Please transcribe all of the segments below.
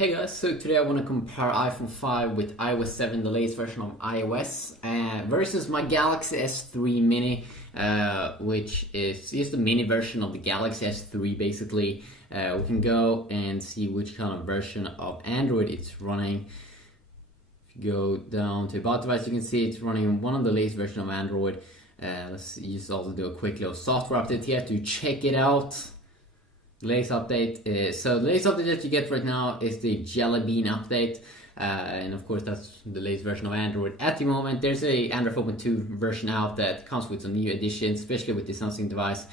Hey guys, so today I want to compare iPhone 5 with iOS 7, the latest version of iOS, versus my Galaxy S3 Mini, which is just a mini version of the Galaxy S3 basically. We can go and see which kind of version of Android it's running. If you go down to About Device, you can see it's running one of the latest version of Android. Let's just also do a quick little software update here to check it out. Latest update. So the latest update that you get right now is the Jelly Bean update, and of course that's the latest version of Android. At the moment, there's a Android 4.2 version out that comes with some new additions, especially with the sensing device,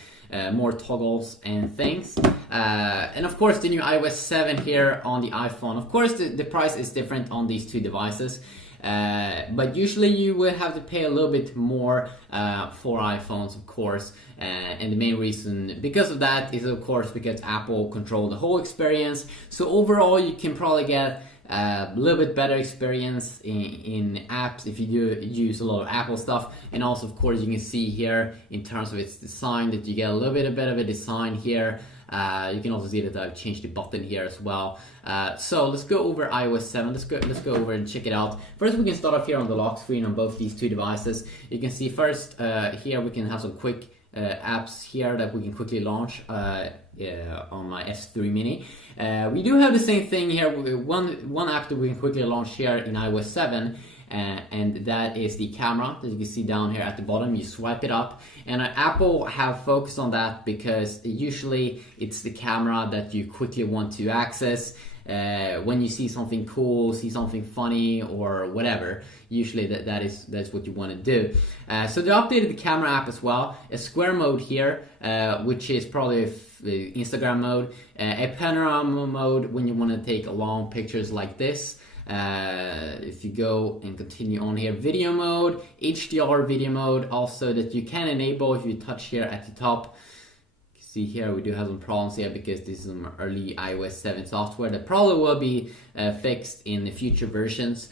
more toggles and things, and of course the new iOS 7 here on the iPhone. Of course, the price is different on these two devices. But usually you will have to pay a little bit more for iPhones, of course, and the main reason because of that is of course because Apple control the whole experience. So overall you can probably get a little bit better experience in apps if you do use a lot of Apple stuff. And also of course you can see here in terms of its design that you get a little bit better of a design here. You can also see that I've changed the button here as well. So let's go over iOS 7. Let's go over and check it out. First, we can start off here on the lock screen on both these two devices. You can see first here we can have some quick apps here that we can quickly launch on my S3 Mini. We do have the same thing here. One app that we can quickly launch here in iOS 7. And that is the camera that you can see down here at the bottom. You swipe it up, and Apple have focused on that because usually it's the camera that you quickly want to access when you see something cool, see something funny or whatever. Usually that's what you want to do. So they updated the camera app as well. A square mode here, which is probably Instagram mode. A panorama mode when you want to take long pictures like this. If you go and continue on here, video mode, HDR video mode, also that you can enable if you touch here at the top. You can see here we do have some problems here because this is some early iOS 7 software that probably will be fixed in the future versions.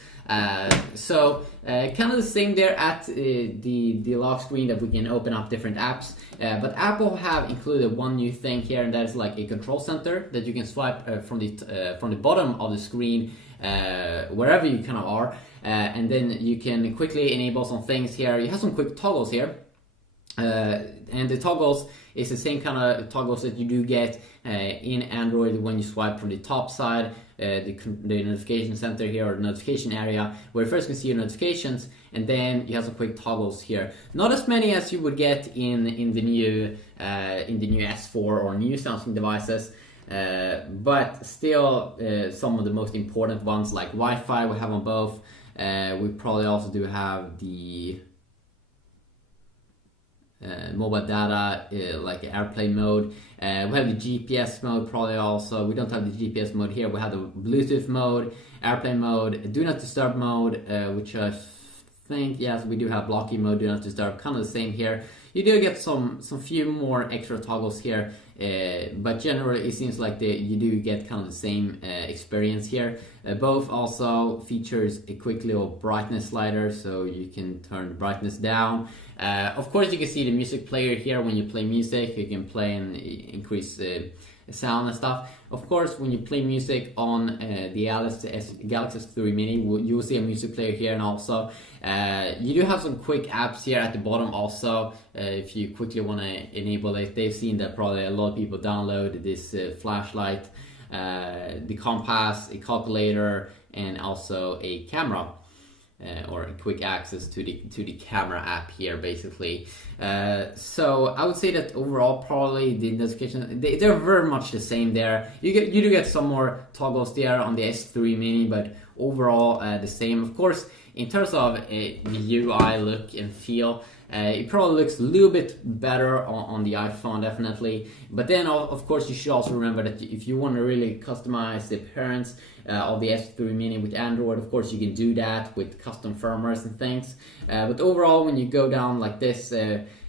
So kind of the same there at the lock screen that we can open up different apps. But Apple have included one new thing here, and that is like a control center that you can swipe from the bottom of the screen wherever you kind of are, and then you can quickly enable some things here. You have some quick toggles here, and the toggles is the same kind of toggles that you do get in Android when you swipe from the top side, the notification center here, or notification area, where you first can see your notifications, and then you have some quick toggles here. Not as many as you would get in the new S4 or new Samsung devices. But still some of the most important ones like Wi-Fi we have on both. We probably also do have the mobile data, like airplane mode. We have the GPS mode probably also. We don't have the GPS mode here. We have the Bluetooth mode, airplane mode, do not disturb mode, which I think, yes, we do have blocking mode, do not disturb, kind of the same here. You do get some few more extra toggles here, but generally it seems like you do get kind of the same experience here. Both also features a quick little brightness slider, so you can turn the brightness down. Of course, you can see the music player here. When you play music, you can play and increase sound and stuff. Of course, when you play music on the Galaxy S3 Mini, you will see a music player here, and also you do have some quick apps here at the bottom also. If you quickly want to enable it, they've seen that probably a lot of people download this flashlight, the compass, a calculator, and also a camera. Or quick access to the camera app here, basically. So I would say that overall, probably the notifications they're very much the same there. You do get some more toggles there on the S3 Mini, but overall the same. Of course, in terms of the UI look and feel, it probably looks a little bit better on the iPhone, definitely. But then, of course, you should also remember that if you want to really customize the appearance of the S3 Mini with Android, of course, you can do that with custom firmwares and things. But overall, when you go down like this,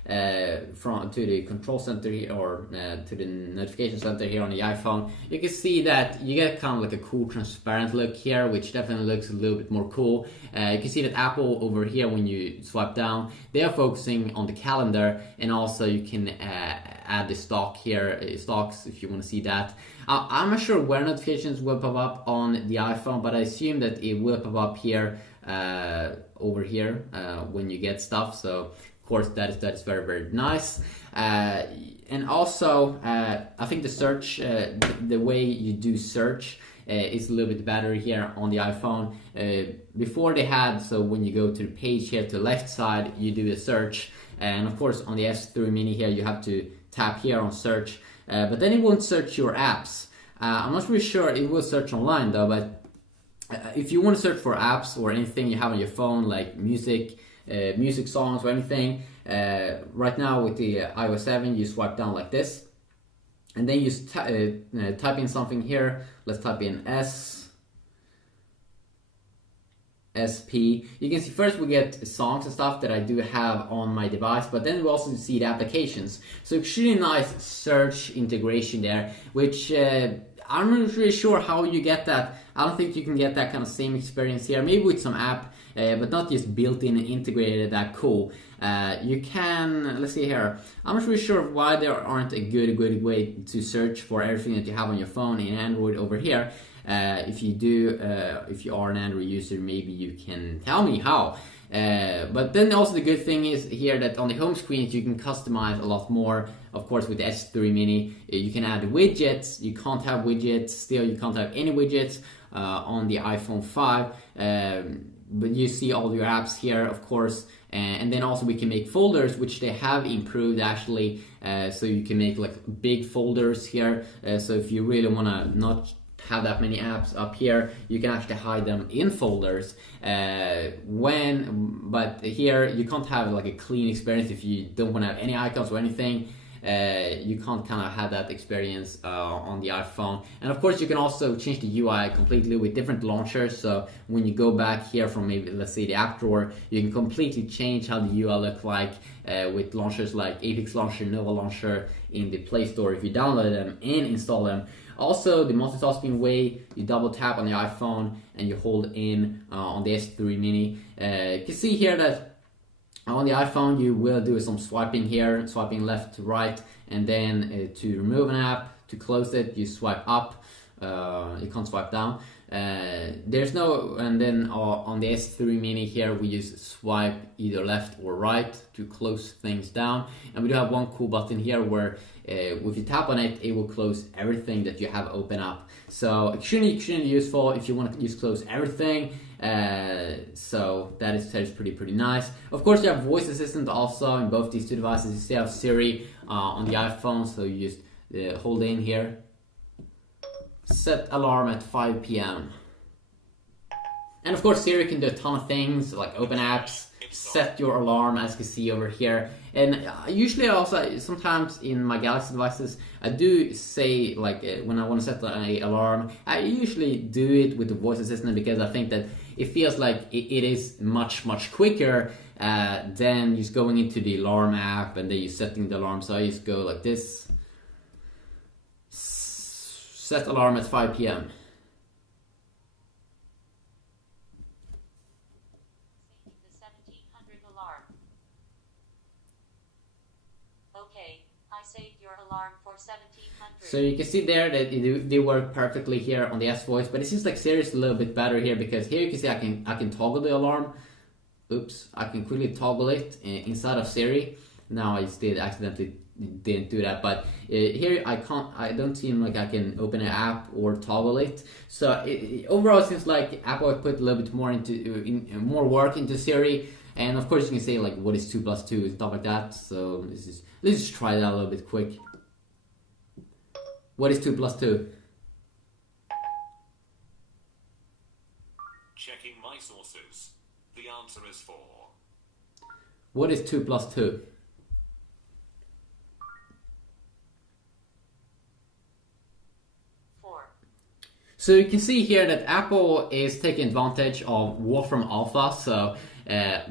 from to the control center here, or to the notification center here on the iPhone, you can see that you get kind of like a cool transparent look here, which definitely looks a little bit more cool. You can see that Apple over here, when you swipe down, they are focusing on the calendar, and also you can add the stock here, stocks, if you want to see that. I'm not sure where notifications will pop up on the iPhone, but I assume that it will pop up here, over here, when you get stuff. So of course that is very, very nice. And also I think the search, the way you do search is a little bit better here on the iPhone. Before they had, so when you go to the page here to the left side, you do a search, and of course on the S3 mini here you have to tap here on search, but then it won't search your apps. I'm not really sure it will search online though, but if you want to search for apps or anything you have on your phone, like music, music songs or anything, right now with the iOS 7 you swipe down like this, and then you type in something here. Let's type in SP. You can see first we get songs and stuff that I do have on my device, but then we also see the applications. So extremely nice search integration there, which I'm not really sure how you get that. I don't think you can get that kind of same experience here. Maybe with some app, but not just built-in and integrated that cool. You can, let's see here. I'm not really sure why there aren't a good way to search for everything that you have on your phone in Android over here. If you are an Android user, maybe you can tell me how. But then also the good thing is here that on the home screen you can customize a lot more. Of course, with the S3 mini you can add widgets. You can't have widgets, still you can't have any widgets on the iPhone 5, but you see all your apps here, of course. And then also we can make folders, which they have improved actually, so you can make like big folders here. So if you really want to not have that many apps up here, you can actually hide them in folders. But here you can't have like a clean experience if you don't want to have any icons or anything. You can't kind of have that experience on the iPhone. And of course you can also change the UI completely with different launchers. So when you go back here from maybe, let's say, the app drawer, you can completely change how the UI look like with launchers like Apex Launcher, Nova Launcher in the Play Store if you download them and install them. Also, the multitasking way, you double tap on the iPhone and you hold in on the S3 mini. You can see here that on the iPhone you will do some swiping here, swiping left to right, and then to remove an app, to close it, you swipe up. You can't swipe down. There's no, and then on the S3 mini here we use swipe either left or right to close things down. And we do have one cool button here where if you tap on it, it will close everything that you have open up. So extremely useful if you want to use close everything. So that is pretty nice. Of course you have voice assistant also in both these two devices. You still have Siri on the iPhone, so you just hold in here. Set alarm at 5 p.m. And of course Siri can do a ton of things like open apps, set your alarm, as you can see over here. And usually also sometimes in my Galaxy devices I do say like when I want to set an alarm, I usually do it with the voice assistant because I think that it feels like it is much quicker than just going into the alarm app and then you setting the alarm. So I just go like this. Set alarm at 5 p.m. The 1700 alarm. Okay, I saved your alarm for 1700. So you can see there that they work perfectly here on the S voice, but it seems like Siri is a little bit better here because here you can see I can toggle the alarm. Oops, I can quickly toggle it inside of Siri. Now I just accidentally didn't do that, but here I don't seem like I can open an app or toggle it. So overall it seems like Apple put a little bit more more work into Siri. And of course you can say like what is 2 plus 2 and stuff like that. So let's just try that a little bit quick. What is 2 plus 2? Checking my sources. The answer is 4. What is 2 plus 2? 4. So you can see here that Apple is taking advantage of Wolfram Alpha. So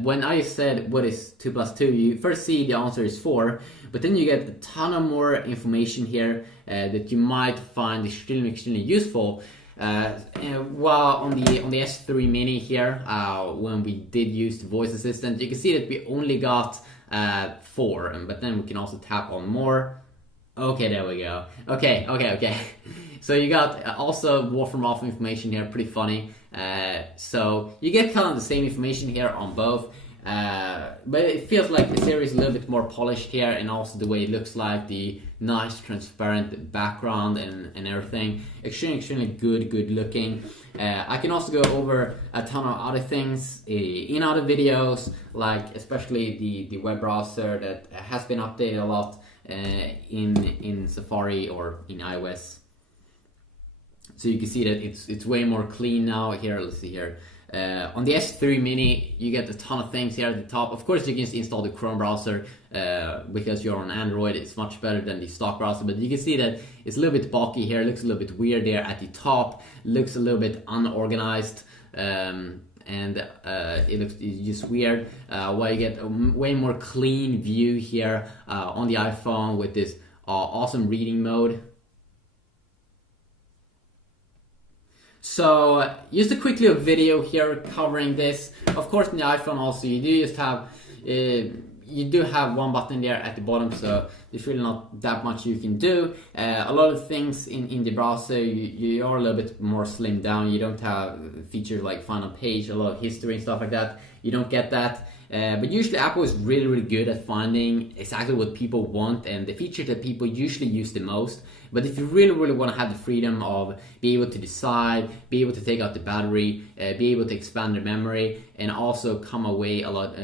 When I said what is 2 plus 2, you first see the answer is 4, but then you get a ton of more information here that you might find extremely useful. While on the S3 Mini here, when we did use the voice assistant, you can see that we only got 4, but then we can also tap on more. Okay, there we go. Okay. So you got also Wolfram Off information here, pretty funny. So you get kind of the same information here on both. But it feels like the series is a little bit more polished here, and also the way it looks like, the nice transparent background and everything. Extremely good looking. I can also go over a ton of other things in other videos, like especially the web browser that has been updated a lot in Safari or in iOS. So you can see that it's way more clean now. Here, let's see here. On the S3 Mini, you get a ton of things here at the top. Of course, you can just install the Chrome browser because you're on Android. It's much better than the stock browser, but you can see that it's a little bit bulky here. It looks a little bit weird there at the top. Looks a little bit unorganized, and it's just weird. While you get a way more clean view here on the iPhone with this awesome reading mode. So just a quick little video here covering this. Of course, in the iPhone also you do have one button there at the bottom, so there's really not that much you can do. A lot of things in the browser you are a little bit more slimmed down. You don't have features like find on page, a lot of history and stuff like that. You don't get that. But usually Apple is really good at finding exactly what people want and the features that people usually use the most. But if you really want to have the freedom of be able to decide, be able to take out the battery, be able to expand the memory, and also come away a lot,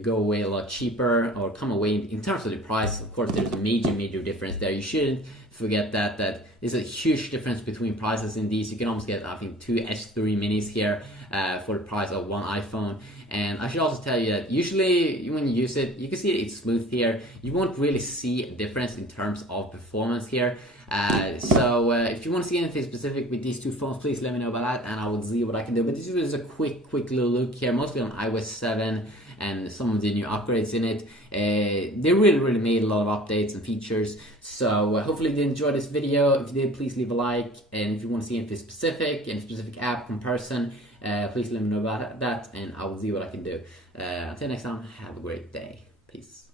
go away a lot cheaper, or come away in terms of the price. Of course, there's a major difference there. You shouldn't forget that there's a huge difference between prices in these. You can almost get, I think, 2 S3 Minis here for the price of one iPhone. And I should also tell you that usually when you use it, you can see it's smooth here. You won't really see a difference in terms of performance here. So if you want to see anything specific with these two phones, please let me know about that and I will see what I can do. But this was a quick little look here, mostly on iOS 7 and some of the new upgrades in it. They really made a lot of updates and features. So hopefully you did enjoy this video. If you did, please leave a like. And if you want to see anything specific, any specific app comparison, please let me know about that and I will see what I can do. Until next time, have a great day. Peace.